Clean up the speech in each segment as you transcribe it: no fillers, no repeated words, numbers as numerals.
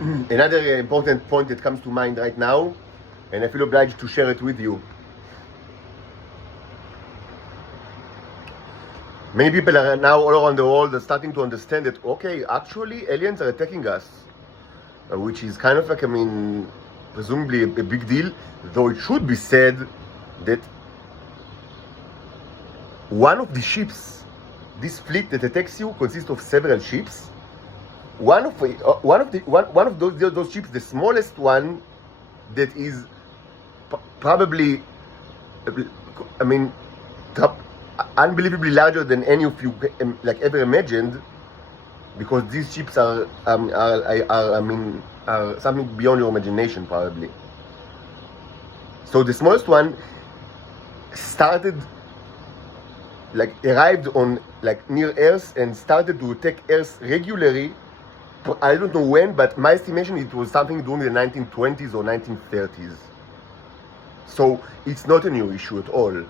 Another important point that comes to mind right now, and I feel obliged to share it with you. Many people are now all around the world are starting to understand that, okay, actually aliens are attacking us, which is kind of like, presumably a big deal, though it should be said that one of the ships, this fleet that attacks you, consists of several ships. One of those ships, the smallest one, that is probably, unbelievably larger than any of you ever imagined, because these ships are something beyond your imagination, probably. So the smallest one arrived on near Earth and started to attack Earth regularly. I don't know when, but my estimation it was something during the 1920s or 1930s. So it's not a new issue at all, and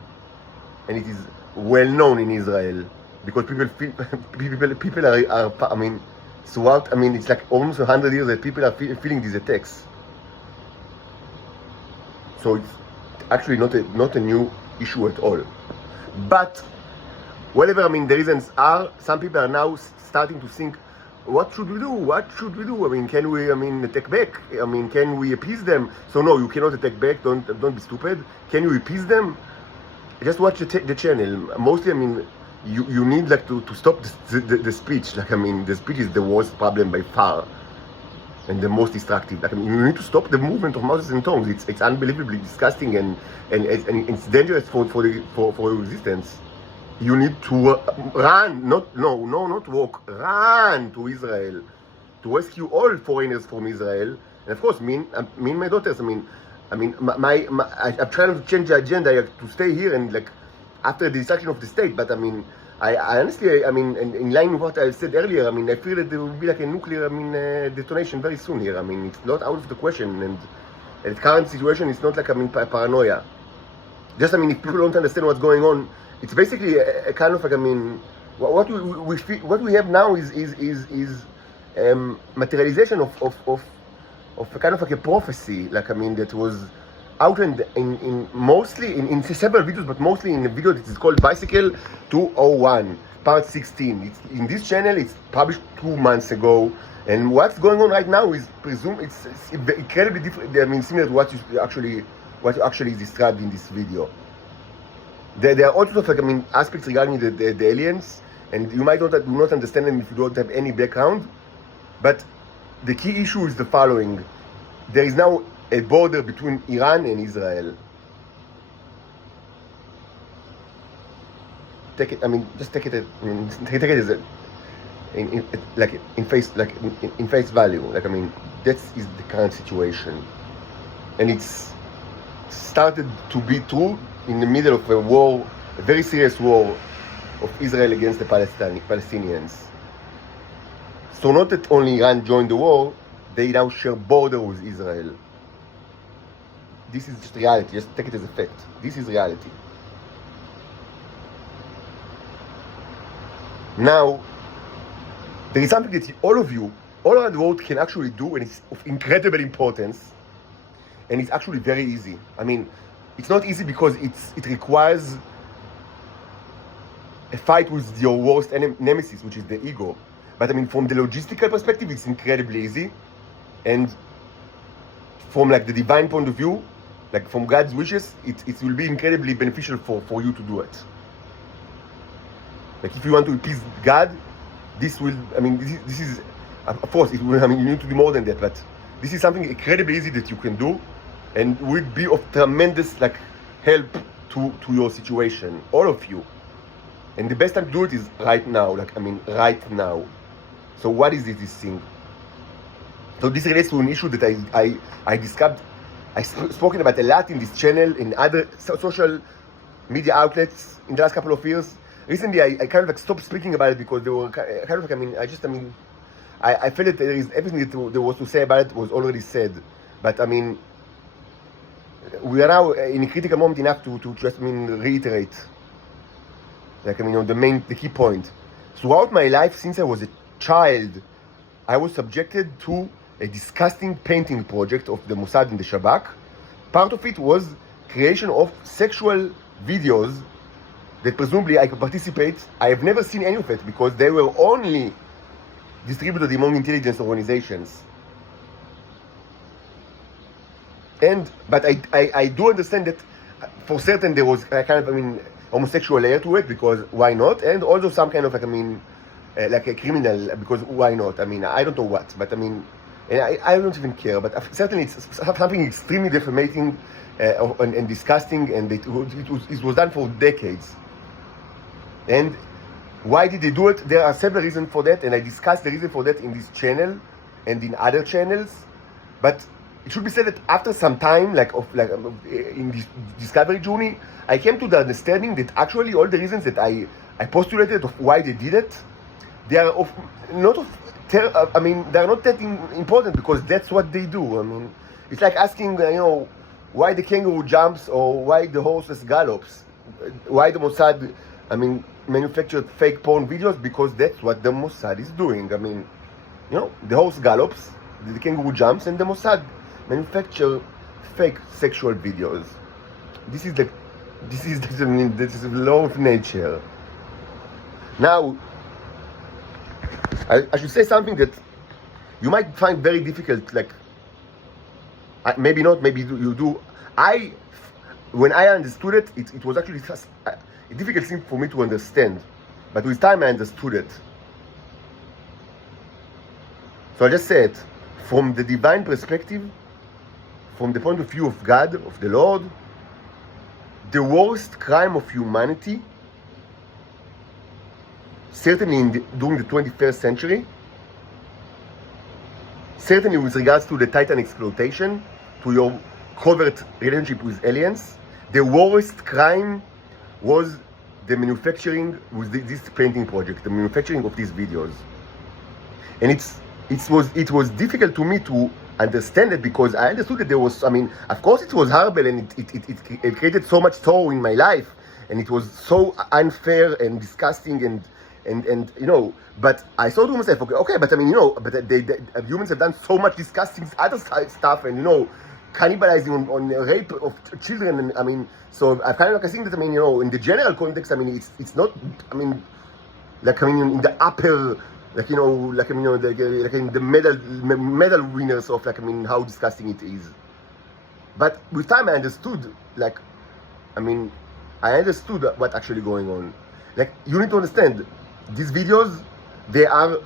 it is well known in Israel, because people are throughout. It's like almost 100 years that people are feeling these attacks. So it's actually not a new issue at all. But whatever the reasons are, some people are now starting to think, what should we do? What should we do? Can we attack back? Can we appease them? So no, you cannot attack back. Don't be stupid. Can you appease them? Just watch the channel. Mostly, you need to stop the speech. The speech is the worst problem by far, and the most destructive. You need to stop the movement of mouths and tongues. It's unbelievably disgusting and it's dangerous for your existence. You need to run, not walk, run to Israel, to rescue all foreigners from Israel, and of course, me and my daughters. I'm trying to change the agenda to stay here and after the destruction of the state. But I honestly, in line with what I said earlier, I feel that there will be a nuclear, detonation very soon here. It's not out of the question, and the current situation is not paranoia. Just if people don't understand what's going on, it's basically a kind of what we have now is materialization of a kind of a prophecy, that was out in mostly in several videos, but mostly in a video that is called Bicycle 201, part 16. It's in this channel. It's published 2 months ago, and what's going on right now is it's incredibly different. Similar to what actually is described in this video. There are also aspects regarding the aliens, and you might not understand them if you don't have any background. But the key issue is the following: there is now a border between Iran and Israel. Take it. Just take it. Take it as in face value. That is the current situation, and it's started to be true in the middle of a war, a very serious war of Israel against the Palestinians. So not that only Iran joined the war, they now share border with Israel. This is just reality. Just take it as a fact. This is reality. Now, there is something that all around the world can actually do, and it's of incredible importance, and it's actually very easy. It's not easy because it requires a fight with your worst nemesis, which is the ego. But from the logistical perspective, it's incredibly easy, and from the divine point of view, from God's wishes, it will be incredibly beneficial for you to do it. If you want to appease God, this will. This is, of course, it will. You need to do more than that, but this is something incredibly easy that you can do, and would be of tremendous help to your situation, all of you. And the best time to do it is right now. Right now. So what is this thing? So this relates to an issue that I discussed. I've spoken about a lot in this channel, in other social media outlets in the last couple of years. Recently, I kind of stopped speaking about it because they were kind of I felt that everything that there was to say about it was already said. But we are now in a critical moment enough to just reiterate. The key point. Throughout my life, since I was a child, I was subjected to a disgusting painting project of the Mossad and the Shabak. Part of it was creation of sexual videos that presumably I could participate. I have never seen any of it because they were only distributed among intelligence organizations. But I do understand that for certain there was a kind of, homosexual layer to it, because why not? And also some kind of, like a criminal, because why not? I don't know what, but and I don't even care, but certainly it's something extremely defamating and disgusting, and it was done for decades. And why did they do it? There are several reasons for that, and I discussed the reason for that in this channel and in other channels. But it should be said that after some time, in this discovery journey, I came to the understanding that actually all the reasons that I postulated of why they did it, they are not that important, because that's what they do. It's like asking, why the kangaroo jumps or why the horses gallops, why the Mossad, manufactured fake porn videos, because that's what the Mossad is doing. The horse gallops, the kangaroo jumps, and the Mossad manufacture fake sexual videos. This is the law of nature. Now, I should say something that you might find very difficult, maybe not, maybe you do. When I understood it, it was actually just a difficult thing for me to understand, but with time I understood it. So I just say it, from the divine perspective, from the point of view of God, of the Lord, the worst crime of humanity, certainly during the 21st century, certainly with regards to the Titan exploitation, to your covert relationship with aliens, the worst crime was the manufacturing with this painting project, the manufacturing of these videos. And it was difficult to me to understand it, because I understood that there was, of course it was horrible, and it created so much sorrow in my life, and it was so unfair and disgusting, and but I thought to myself, okay, but but humans have done so much disgusting other stuff, and cannibalizing on rape of children, and so I kind of think that in the general context, it's not, in the upper, in the medal winners of how disgusting it is. But with time I understood, I understood what's actually going on. You need to understand, these videos, they are,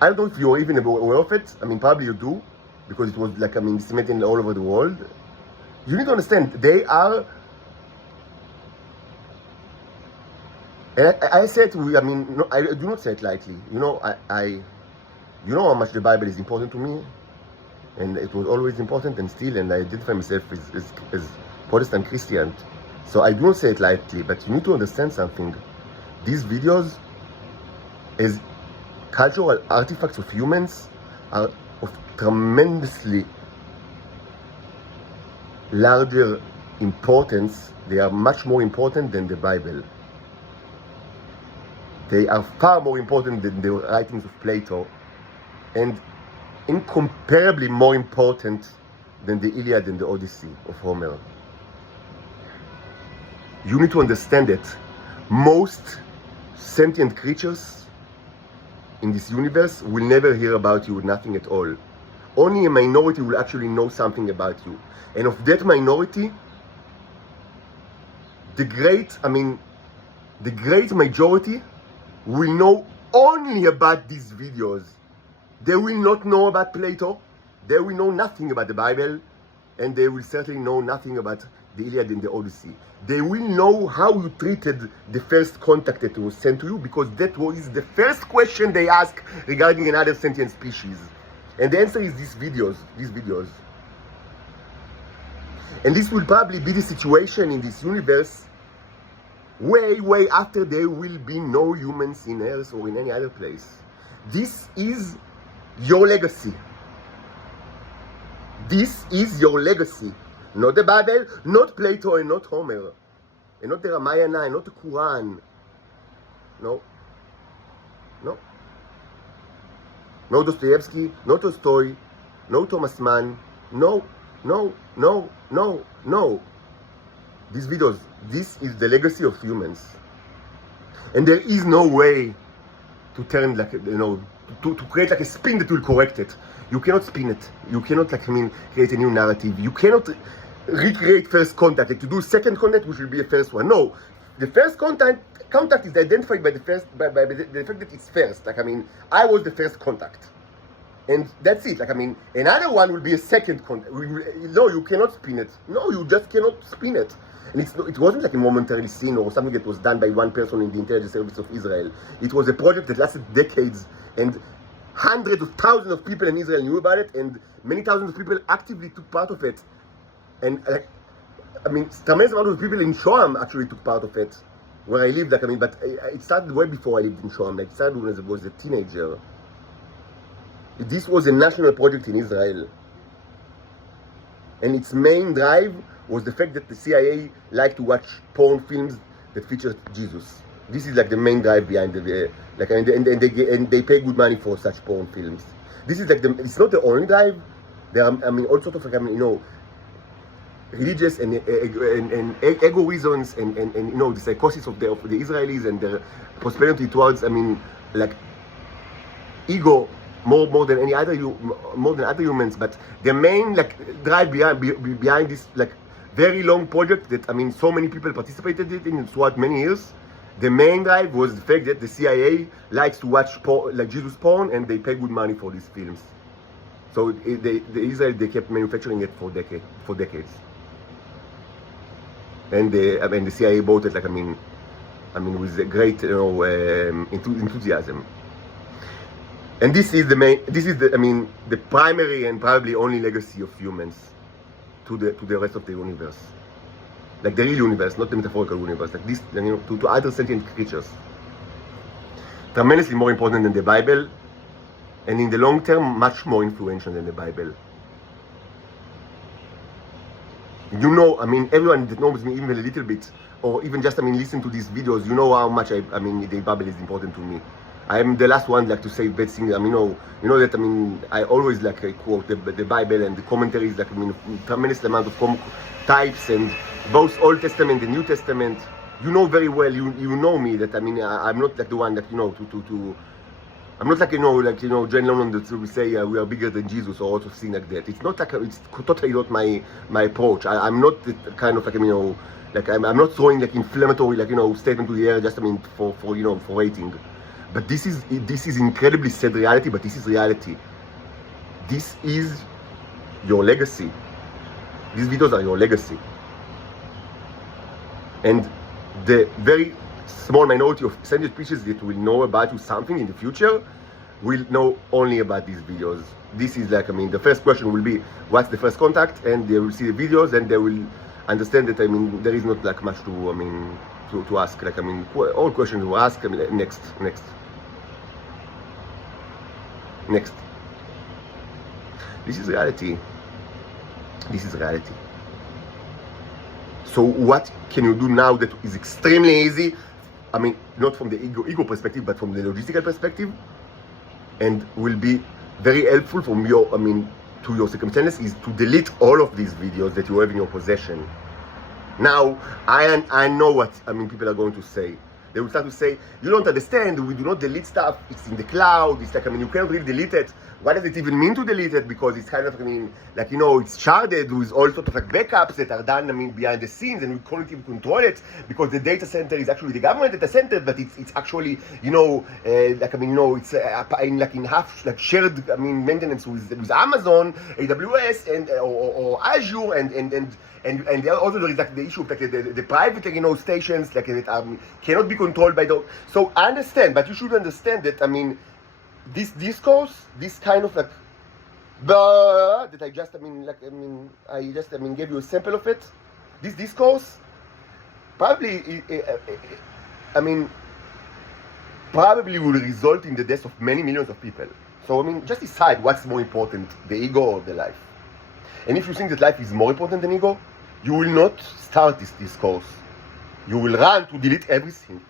I don't know if you're even aware of it. Probably you do, because it was disseminated all over the world. You need to understand, they are, and I say it, no, I do not say it lightly. You know how much the Bible is important to me, and it was always important, and still, and I identify myself as Protestant Christian. So I do not say it lightly, but you need to understand something. These videos, as cultural artifacts of humans, are of tremendously larger importance. They are much more important than the Bible. They are far more important than the writings of Plato, and incomparably more important than the Iliad and the Odyssey of Homer. You need to understand that most sentient creatures in this universe will never hear about you, nothing at all. Only a minority will actually know something about you. And of that minority, the great majority will know only about these videos. They will not know about Plato, they will know nothing about the Bible, and they will certainly know nothing about the Iliad and the Odyssey. They will know how you treated the first contact that was sent to you, because that was the first question they asked regarding another sentient species. And the answer is these videos. And this will probably be the situation in this universe way after there will be no humans in Earth or in any other place. This is your legacy. This is your legacy. Not the Bible, not Plato, and not Homer, and not the Ramayana, and not the Quran. No. No Dostoevsky, no Tolstoy, no Thomas Mann, no. These videos, this is the legacy of humans. And there is no way to turn like, to create like a spin that will correct it. You cannot spin it. You cannot create a new narrative. You cannot recreate first contact. Like you do second contact, which will be the first one. No, the first contact is identified by the fact that it's first. I was the first contact. And that's it. Another one will be a second contact. No, you cannot spin it. No, you just cannot spin it. And it wasn't like a momentary scene or something that was done by one person in the intelligence service of Israel. It was a project that lasted decades, and hundreds of thousands of people in Israel knew about it, and many thousands of people actively took part of it. And tremendous amount of people in Shoham actually took part of it, where I lived. But it started way before I lived in Shoham. It started when I was a teenager. This was a national project in Israel. And its main drive was the fact that the CIA liked to watch porn films that featured Jesus. This is the main drive behind and they pay good money for such porn films. This is it's not the only drive. There are, all sorts of religious and ego reasons and the psychosis of the Israelis and their prosperity towards, ego more than other humans. But the main drive behind this very long project that so many people participated in throughout many years. The main drive was the fact that the CIA likes to watch Jesus porn, and they pay good money for these films. So they kept manufacturing it for decades. And the CIA bought it with great enthusiasm. And this is the primary and probably only legacy of humans to the rest of the universe. The real universe, not the metaphorical universe, to other sentient creatures. Tremendously more important than the Bible, and in the long term, much more influential than the Bible. Everyone that knows me even a little bit, or even just, listen to these videos, you know how much the Bible is important to me. I am the last one to say bad things. That I always quote the Bible and the commentaries, tremendous amount of types, and both Old Testament and New Testament. You know very well. You know me that I'm not the one that I'm not John Lennon that will say we are bigger than Jesus or something like that. It's not it's totally not my approach. I'm not the kind of I'm not throwing inflammatory statement to the air just for rating. But this is incredibly sad reality, but this is reality. This is your legacy. These videos are your legacy. And the very small minority of sentient species that will know about you something in the future will know only about these videos. This is the first question will be, what's the first contact? And they will see the videos and they will understand that, there is not much to ask. All questions will ask. Next. This is reality. So what can you do now that is extremely easy? Not from the ego perspective, but from the logistical perspective, and will be very helpful from your, to your circumstances, is to delete all of these videos that you have in your possession. Now, I know what people are going to say. They will start to say, you don't understand, we do not delete stuff, it's in the cloud, it's you can't really delete it. What does it even mean to delete it? Because it's kind of, it's sharded with all sorts of backups that are done, behind the scenes, and we can't even control it, because the data center is actually the government data center, but it's actually, it's in half, shared, maintenance with Amazon, AWS, and or Azure, and also there is the issue of the private stations that cannot be controlled by the. So I understand, but you should understand that this discourse, this kind of that I just gave you a sample of it. This discourse probably probably will result in the death of many millions of people. So just decide what's more important, the ego or the life. And if you think that life is more important than ego, you will not start this discourse. You will run to delete everything.